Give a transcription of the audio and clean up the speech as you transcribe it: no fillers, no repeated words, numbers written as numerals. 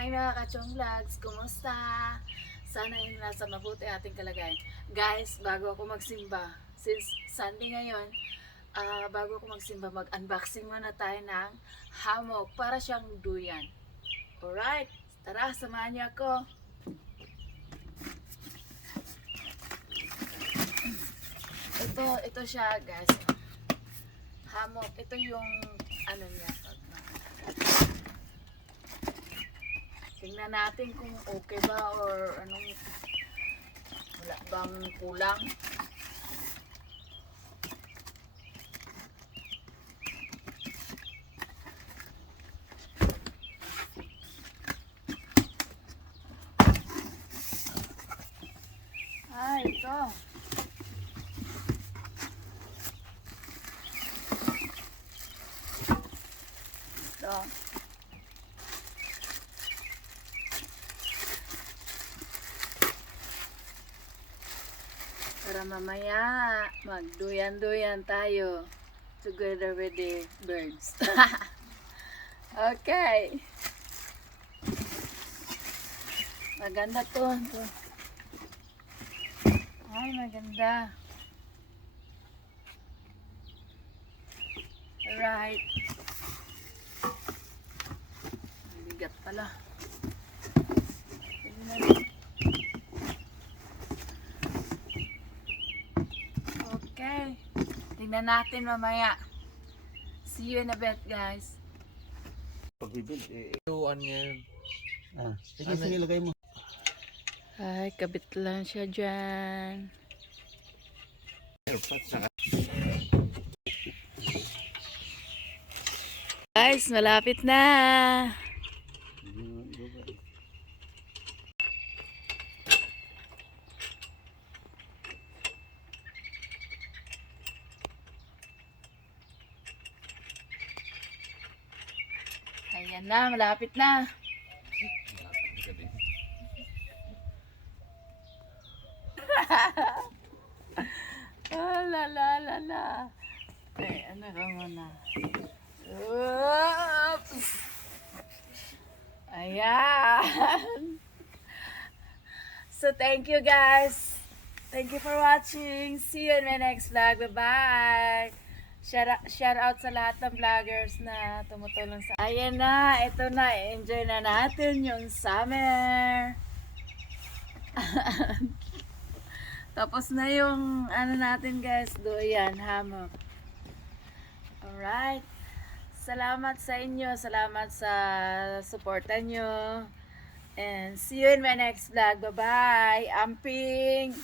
Hi mga ka-Chongvlogs, kumusta? Sana yung nasa mabuti ating kalagayan. Guys, bago ako magsimba, since Sunday ngayon, bago ako magsimba, mag-unboxing muna tayo ng hammock para siyang duyan. Alright, tara, samahan niyo ako. Ito siya guys. Hammock, ito yung ano niya. Tingnan natin kung okay ba or anong wala bang kulang. Ito. Ito. Para mamaya magduyan-duyan tayo together with the birds. Okay. Maganda to. Ay, maganda. Alright. Bigat pala. Okay. Tingnan natin mamaya. See you in a bit, guys. Pagbibil, iuan niya. Sige, Ano? sige, lagay mo. Ay, kabit lang siya dyan. Guys, malapit na. Ayan na, malapit na. La la la la. Eh, ano ka muna? Oops! Ayan. So, thank you guys. Thank you for watching. See you in my next vlog. Bye-bye. Shout out sa lahat ng vloggers na tumutulong sa... Ayan na. Ito na. Enjoy na natin yung summer. Tapos na yung ano natin guys. Doon, hammock. Alright. Salamat sa inyo. Salamat sa suporta nyo. And see you in my next vlog. Bye-bye. Amping!